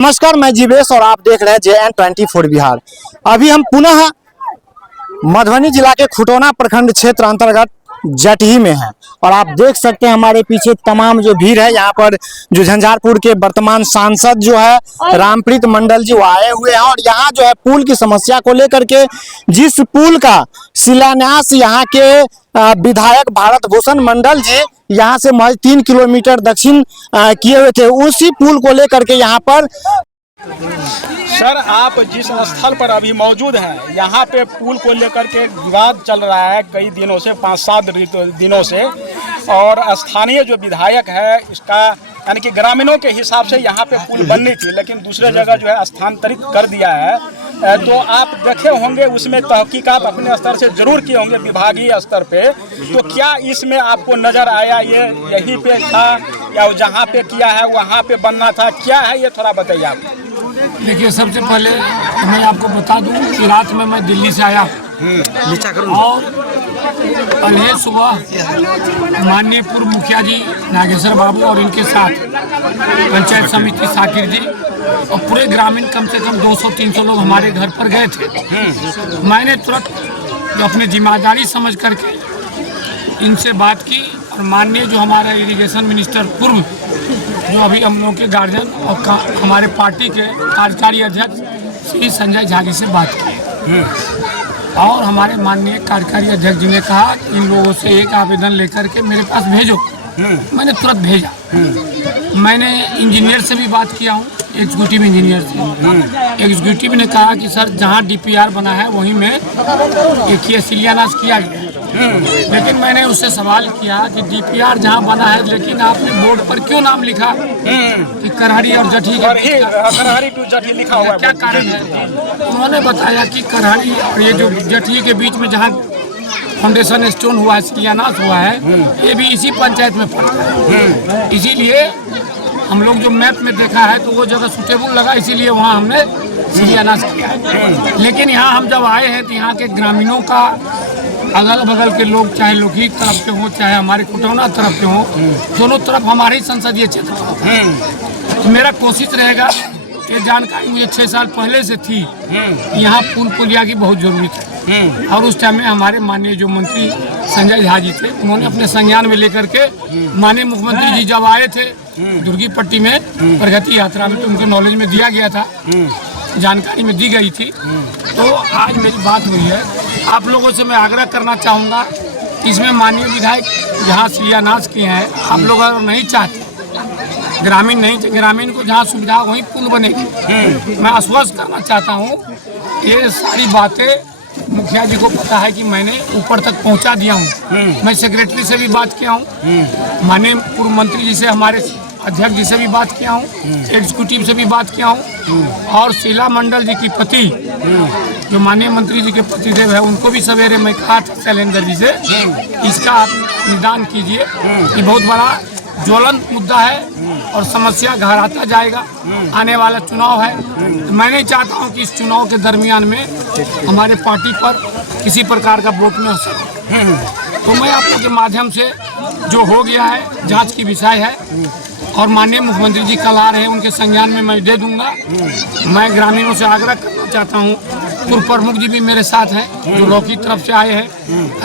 नमस्कार, मैं जीवेश और आप देख रहे हैं JN24 बिहार। अभी हम पुनः मधुबनी जिला के खुटौना प्रखंड क्षेत्र अंतर्गत जटही में हैं और आप देख सकते हैं हमारे पीछे तमाम जो भीड़ है। यहाँ पर जो झंझारपुर के वर्तमान सांसद जो है रामप्रीत मंडल जी वो आए हुए हैं और यहाँ जो है पुल की समस्या को लेकर के जिस पुल का शिलान्यास यहाँ के विधायक भारत भूषण मंडल जी यहाँ से महज 3 किलोमीटर दक्षिण किए हुए थे, उसी पुल को लेकर के यहाँ पर सर आप जिस स्थल पर अभी मौजूद हैं यहाँ पे पुल को लेकर के विवाद चल रहा है कई दिनों से, 5-7 दिनों से। और स्थानीय जो विधायक है इसका यानी कि ग्रामीणों के हिसाब से यहाँ पे पुल बननी थी, लेकिन दूसरे जगह जो है स्थानांतरित कर दिया है। तो आप देखे होंगे उसमें तहकीकात अपने स्तर से जरूर किए होंगे विभागीय स्तर पे। तो क्या इसमें आपको नज़र आया ये यहीं पे था या जहाँ पे किया है वहाँ पे बनना था, क्या है ये थोड़ा बताइए आप। देखिए, सबसे पहले मैं आपको बता दूं कि रात में मैं दिल्ली से आया और कल सुबह माननीय पूर्व मुखिया जी नागेश्वर बाबू और इनके साथ पंचायत समिति साकिर जी और पूरे ग्रामीण कम से कम 200-300 लोग हमारे घर पर गए थे। मैंने तुरंत जो अपनी जिम्मेदारी समझ करके इनसे बात की और माननीय जो हमारा इरिगेशन मिनिस्टर पूर्व जो अभी हम लोगों के गार्जियन और हमारे पार्टी के कार्यकारी अध्यक्ष श्री संजय झा जी से बात की और हमारे माननीय कार्यकारी अध्यक्ष जी ने कहा इन लोगों से एक आवेदन लेकर के मेरे पास भेजो। मैंने तुरंत भेजा। मैंने इंजीनियर से भी बात किया हूँ, एग्जीक्यूटिव इंजीनियर से। एग्जीक्यूटिव ने कहा कि सर जहाँ DPR बना है वहीं में एक शिलान्यास किया गया। लेकिन मैंने उससे सवाल किया कि DPR जहाँ बना है लेकिन आपने बोर्ड पर क्यों नाम लिखा कि करहरी और जटही लिखा हुआ, क्या कारण है। उन्होंने बताया कि करहरी और ये जो जटही के बीच में जहाँ फाउंडेशन स्टोन हुआ है, शिलान्यास हुआ है, ये भी इसी पंचायत में पड़ता है। इसीलिए हम लोग जो मैप में देखा है तो वो जगह सुटेबल लगा, इसीलिए वहाँ हमने शिलान्यास किया है। लेकिन यहाँ हम जब आए हैं तो यहाँ के ग्रामीणों का अगल बगल के लोग चाहे लोकी तरफ के हों चाहे हमारे खुटौना तरफ के हों, दोनों तरफ हमारे ही संसदीय क्षेत्र हो। तो मेरा कोशिश रहेगा, ये जानकारी मुझे 6 साल पहले से थी, यहाँ पुल पुलिया की बहुत ज़रूरत है। और उस टाइम में हमारे माननीय जो मंत्री संजय झा जी थे उन्होंने अपने संज्ञान में लेकर के माननीय मुख्यमंत्री जी जब आए थे दुर्गी पट्टी में प्रगति यात्रा में तो उनके नॉलेज में दिया गया था, जानकारी में दी गई थी। तो आज मेरी बात हुई है, आप लोगों से मैं आग्रह करना चाहूँगा इसमें माननीय विधायक जहाँ शिलान्यास किए हैं, आप लोग अगर नहीं चाहते ग्रामीण को जहाँ सुविधा वहीं पुल बनेगी। मैं आश्वस्त करना चाहता हूँ, ये सारी बातें मुखिया जी को पता है कि मैंने ऊपर तक पहुँचा दिया हूँ। मैं सेक्रेटरी से भी बात किया हूँ, माननीय पूर्व मंत्री जी से हमारे अध्यक्ष जी से भी बात किया हूँ, एग्जीक्यूटिव से भी बात किया हूँ और शीला मंडल जी की पति जो माननीय मंत्री जी के पतिदेव है उनको भी सवेरे मैं कहा था शैलेंद्र जी से इसका आप निदान कीजिए। ये बहुत बड़ा ज्वलंत मुद्दा है और समस्या गहराता जाएगा। आने वाला चुनाव है, तो मैं नहीं चाहता हूँ कि इस चुनाव के दरमियान में हमारे पार्टी पर किसी प्रकार का वोट में असर हो। तो मैं आप लोग के माध्यम से जो हो गया है जांच की विषय है और माननीय मुख्यमंत्री जी कल आ रहे हैं, उनके संज्ञान में मैं दे दूंगा। मैं ग्रामीणों से आग्रह करना चाहता हूँ, पूर्व प्रमुख जी भी मेरे साथ हैं जो लौकी तरफ से आए हैं,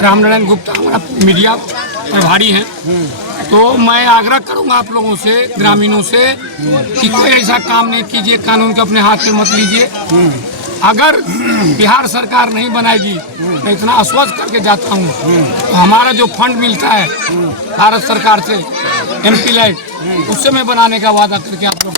रामनारायण गुप्ता हमारा मीडिया प्रभारी हैं। तो मैं आग्रह करूंगा आप लोगों से, ग्रामीणों से कि कोई ऐसा काम नहीं कीजिए, कानून को अपने हाथ में मत लीजिए। अगर बिहार सरकार नहीं बनाएगी, मैं इतना आश्वस्त करके जाता हूँ, तो हमारा जो फंड मिलता है भारत सरकार से MP लाइट, उससे मैं बनाने का वादा करके आप लोग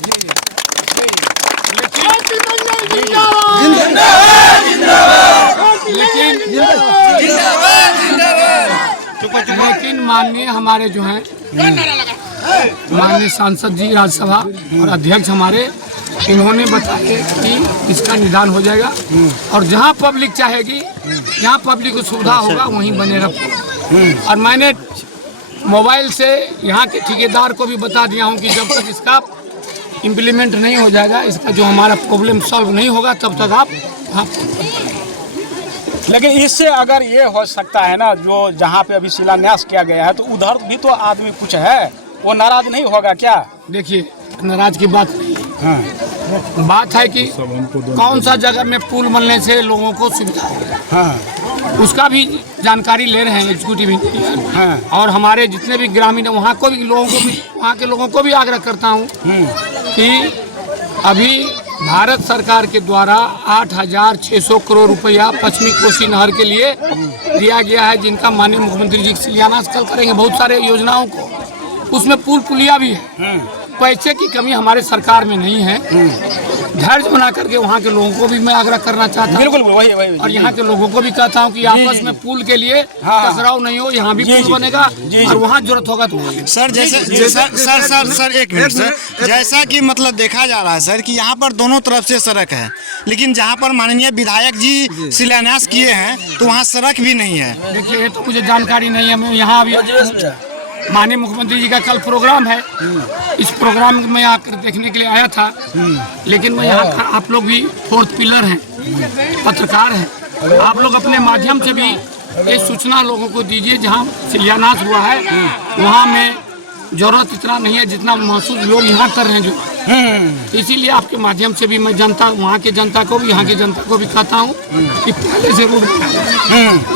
लेकिन माननीय हमारे जो हैं माननीय सांसद जी राज्यसभा और अध्यक्ष हमारे, इन्होंने बताया कि इसका निदान हो जाएगा और जहां पब्लिक चाहेगी, जहां पब्लिक को सुविधा होगा वहीं बनेगा। और मैंने मोबाइल से यहाँ के ठेकेदार को भी बता दिया हूँ कि जब तक इसका इम्प्लीमेंट नहीं हो जाएगा, इसका जो हमारा प्रॉब्लम सॉल्व नहीं होगा, तब तक आप लेकिन इससे अगर ये हो सकता है ना, जो जहाँ पे अभी शिलान्यास किया गया है तो उधर भी तो आदमी कुछ है, वो नाराज नहीं होगा क्या? देखिए, नाराज की बात नहीं है। बात है कि कौन सा जगह में पुल बनने से लोगों को सुविधा होगा, हाँ उसका भी जानकारी ले रहे हैं एग्जीक्यूटिव इंजीनियर। हाँ। और हमारे जितने भी ग्रामीण हैं वहाँ को भी लोगों को भी वहाँ के लोगों को भी आग्रह करता हूँ कि अभी भारत सरकार के द्वारा 8,600 करोड़ रुपया पश्चिमी कोसी नहर के लिए दिया गया है, जिनका माननीय मुख्यमंत्री जी शिलान्यास कल करेंगे बहुत सारे योजनाओं को। उसमें पुल पुलिया भी है। पैसे की कमी हमारे सरकार में नहीं है। धैर्य बना करके वहाँ के लोगों को भी मैं आग्रह करना चाहता हूँ, बिल्कुल वही और यहाँ के लोगों को भी कहता हूँ कि आपस में पुल के लिए टकराव नहीं हो। यहाँ भी पुल बनेगा और वहाँ जरूरत होगा तो सर सर एक मिनट सर, जैसा कि मतलब देखा जा रहा है सर कि यहाँ पर दोनों तरफ से सड़क है, लेकिन जहाँ पर माननीय विधायक जी शिलान्यास किए हैं तो वहाँ सड़क भी नहीं है। देखिए ये तो मुझे जानकारी नहीं है। मैं यहाँ अभी माननीय मुख्यमंत्री जी का कल प्रोग्राम है, इस प्रोग्राम में आकर देखने के लिए आया था, लेकिन मैं यहाँ का आप लोग भी फोर्थ पिलर हैं, पत्रकार हैं, आप लोग अपने माध्यम से भी ये सूचना लोगों को दीजिए। जहाँ शिलान्यास हुआ है वहाँ में जरूरत इतना नहीं है जितना महसूस लोग यहाँ कर रहे हैं जो। इसीलिए आपके माध्यम से भी मैं जनता, वहाँ के जनता को भी, यहाँ की जनता को भी कहता हूँ कि पहले से रोड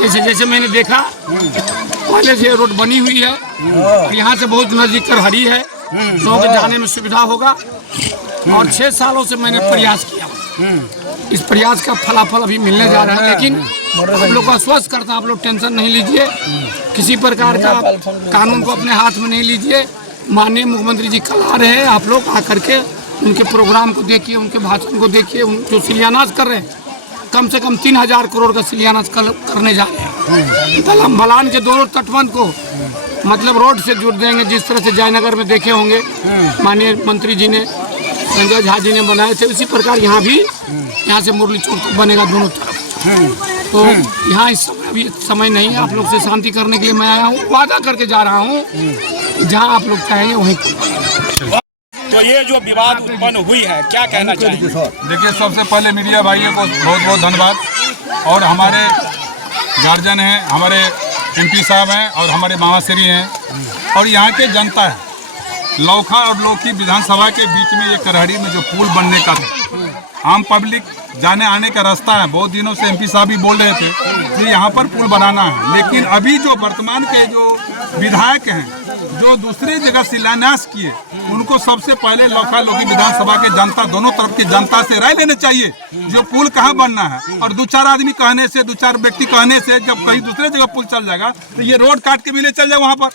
जैसे जैसे मैंने देखा पहले से रोड बनी हुई है और यहाँ से बहुत नजदीक करहरी है, लोगों के जाने में सुविधा होगा। और 6 सालों से मैंने प्रयास किया, इस प्रयास का फलाफल अभी मिलने जा रहा है। लेकिन आप लोग को आश्वस्त करता हूं, आप लोग टेंशन नहीं लीजिए, किसी प्रकार का कानून को अपने हाथ में नहीं लीजिए। माननीय मुख्यमंत्री जी कल आ रहे हैं, आप लोग आकर के उनके प्रोग्राम को देखिए, उनके भाषण को देखिए, जो शिलान्यास कर रहे हैं कम से कम 3,000 करोड़ का शिलान्यास करने जा रहे हैं। बलान के दोनों तटबंध को मतलब रोड से जुड़ देंगे, जिस तरह से जयनगर में देखे होंगे माननीय मंत्री जी ने, संजय झा जी ने बनाए थे, उसी प्रकार यहाँ भी यहाँ से मुरली चौक तक बनेगा दोनों तरफ। तो यहाँ इस समय अभी समय नहीं है, आप लोग से शांति करने के लिए मैं आया हूँ, वादा करके जा रहा हूँ जहाँ आप लोग चाहेंगे वहीं। तो ये जो विवाद उत्पन्न हुई है, क्या कहना चाहिए? देखिए, सबसे पहले मीडिया भाइयों को बहुत बहुत धन्यवाद, और हमारे गार्जियन हैं, हमारे एमपी साहब हैं और हमारे मामाश्री हैं, और यहाँ के जनता है। लौखा और लोकी विधानसभा के बीच में ये करहरी में जो पुल बनने का था, आम पब्लिक जाने आने का रास्ता है। बहुत दिनों से एमपी साहब भी बोल रहे थे कि यहाँ पर पुल बनाना है, लेकिन अभी जो वर्तमान के जो विधायक हैं, जो दूसरे जगह शिलान्यास किए, उनको सबसे पहले लौखा लोकी विधानसभा के जनता, दोनों तरफ की जनता से राय लेने चाहिए जो पुल कहाँ बनना है। और 2-4 आदमी कहने से, 2-4 व्यक्ति कहने से जब कहीं दूसरे जगह पुल चल जाएगा तो ये रोड काट के भी ले चल जाए वहाँ पर,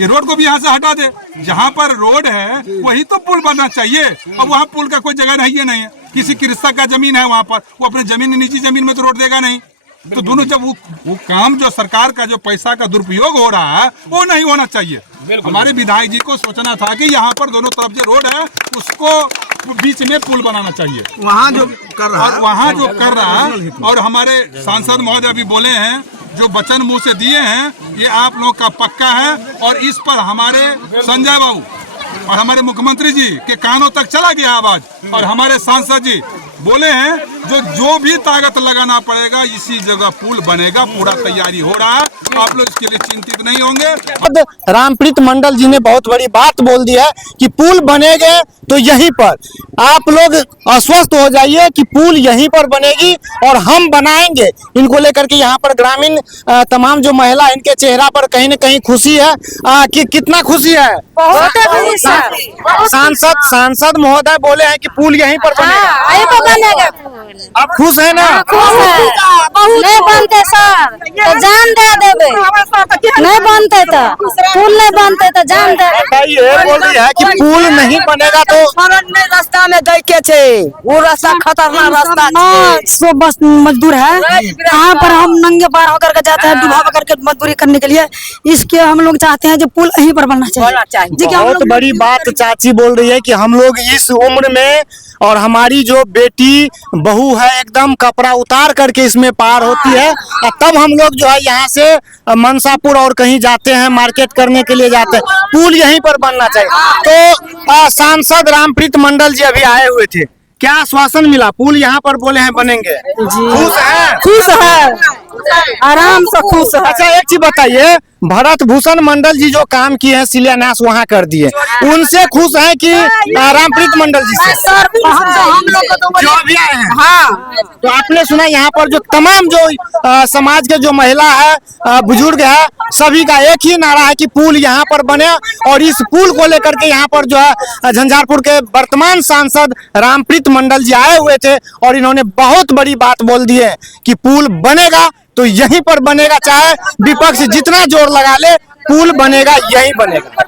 ये रोड को भी यहाँ से हटा दे। जहाँ पर रोड है वही तो पुल बनना चाहिए, और वहाँ पुल का कोई जगह नहीं है। किसी कृषक का जमीन है वहाँ पर, वो अपने जमीन, निजी जमीन में तो रोड देगा नहीं। तो दोनों जब वो काम जो सरकार का जो पैसा का दुरुपयोग हो रहा है वो नहीं होना चाहिए। हमारे विधायक जी को सोचना था कि यहाँ पर दोनों तरफ जो रोड है उसको बीच में पुल बनाना चाहिए, वहाँ जो कर रहा और वहाँ जो कर रहा है। और हमारे सांसद महोदय अभी बोले हैं, जो वचन मुंह से दिए हैं ये आप लोग का पक्का है, और इस पर हमारे संजय बाबू और हमारे मुख्यमंत्री जी के कानों तक चला गया आवाज, और हमारे सांसद जी बोले हैं जो भी ताकत लगाना पड़ेगा इसी जगह पुल बनेगा, पूरा तैयारी हो रहा है, आप लोग इसके लिए चिंतित नहीं होंगे। रामप्रीत मंडल जी ने बहुत बड़ी बात बोल दी है कि पुल बनेंगे तो यहीं पर आप लोग आश्वस्त हो जाइए कि पुल यहीं पर बनेगी और हम बनाएंगे। इनको लेकर के यहाँ पर ग्रामीण तमाम जो महिला, इनके चेहरा पर कहीं न कहीं खुशी है। कि कितना खुशी है? सांसद महोदय बोले हैं कि पुल यहीं पर बनेगा। आप खुश है ना? नहीं बनते सर तो जान दे देवे, नहीं बनते तो पुल नहीं बनते तो जान दे। ये बोल रही है कि पुल नहीं बनेगा तो रास्ता में देखे थे, वो रास्ता खतरनाक रास्ता सो बस मजदूर है, कहाँ पर हम नंगे पार होकर के जाते हैं डुबा करके मजदूरी करने के लिए। इसके हम लोग चाहते हैं जो पुल यहीं पर बनना चाहिए। बहुत बड़ी बात चाची बोल रही है कि हम लोग इस उम्र में, और हमारी जो बेटी बहू है एकदम कपड़ा उतार करके इसमें पार होती है, और तब हम लोग जो है यहाँ से मनसापुर और कहीं जाते हैं, मार्केट करने के लिए जाते हैं। पुल यहीं पर बनना चाहिए। तो सांसद रामप्रीत मंडल जी अभी आए हुए थे, क्या आश्वासन मिला? पुल यहाँ पर बोले हैं बनेंगे, खुश हैं? खुश है, आराम से खुश है। अच्छा एक चीज बताइए, भरत भूषण मंडल जी जो काम किए हैं शिलान्यास वहाँ कर दिए, उनसे खुश है कि रामप्रीत मंडल जी से? हम लोग को तो जो भी आए हैं। हाँ, तो आपने सुना यहाँ पर जो तमाम जो समाज के जो महिला है, बुजुर्ग है, सभी का एक ही नारा है कि पुल यहाँ पर बने। और इस पुल को लेकर के यहाँ पर जो है झंझारपुर के वर्तमान सांसद रामप्रीत मंडल जी आए हुए थे और इन्होंने बहुत बड़ी बात बोल दी है कि पुल बनेगा तो यहीं पर बनेगा, चाहे विपक्ष जितना जोर लगा ले, पुल बनेगा, यहीं बनेगा।